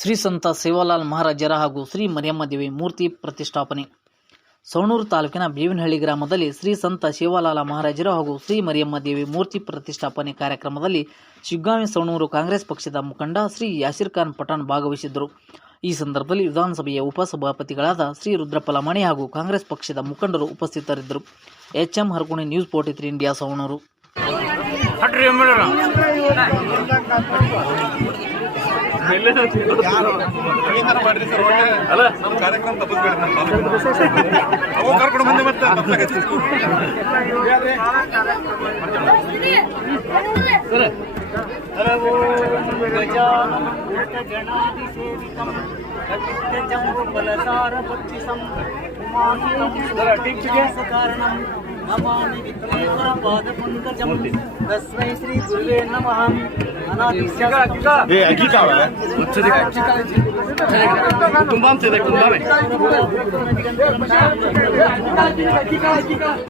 ಶ್ರೀ ಸಂತ ಸೇವಾಲಾಲ್ ಮಹಾರಾಜರ ಹಾಗೂ ಶ್ರೀ ಮರಿಯಮ್ಮ ದೇವಿ ಮೂರ್ತಿ ಪ್ರತಿಷ್ಠಾಪನೆ. ಸವಣೂರು ತಾಲೂಕಿನ ಬೇವಿನಹಳ್ಳಿ ಗ್ರಾಮದಲ್ಲಿ ಶ್ರೀ ಸಂತ ಶಿವಲಾಲ ಮಹಾರಾಜರು ಹಾಗೂ ಶ್ರೀ ಮರಿಯಮ್ಮ ದೇವಿ ಮೂರ್ತಿ ಪ್ರತಿಷ್ಠಾಪನೆ ಕಾರ್ಯಕ್ರಮದಲ್ಲಿ ಶಿಗ್ಗಾಮಿ ಸವಣೂರು ಕಾಂಗ್ರೆಸ್ ಪಕ್ಷದ ಮುಖಂಡ ಶ್ರೀ ಯಾಸಿರ್ ಖಾನ್ ಪಠಾಣ್ ಭಾಗವಹಿಸಿದ್ದರು. ಈ ಸಂದರ್ಭದಲ್ಲಿ ವಿಧಾನಸಭೆಯ ಉಪಸಭಾಪತಿಗಳಾದ ಶ್ರೀ ರುದ್ರಪ್ಪ ಲಮಾಣಿ ಹಾಗೂ ಕಾಂಗ್ರೆಸ್ ಪಕ್ಷದ ಮುಖಂಡರು ಉಪಸ್ಥಿತರಿದ್ದರು. H M Harkuni news forty three India, Savanur. ಅಲ್ಲ ನಮ್ಮ ಕಾರ್ಯಕ್ರಮ ತಪ್ಪಿಸ್ಬೇಡಿ ನಮ್ಮ ಅವು ಕರ್ಕೊಂಡು ಬಂದೆ ಮತ್ತೆ नमामि विद्वेश्वरपादपुण्ड तस्मै श्रीगुरुवे नमः 예, 아기가 와. 어떻게 갈지? 금밤 때문에 금밤에.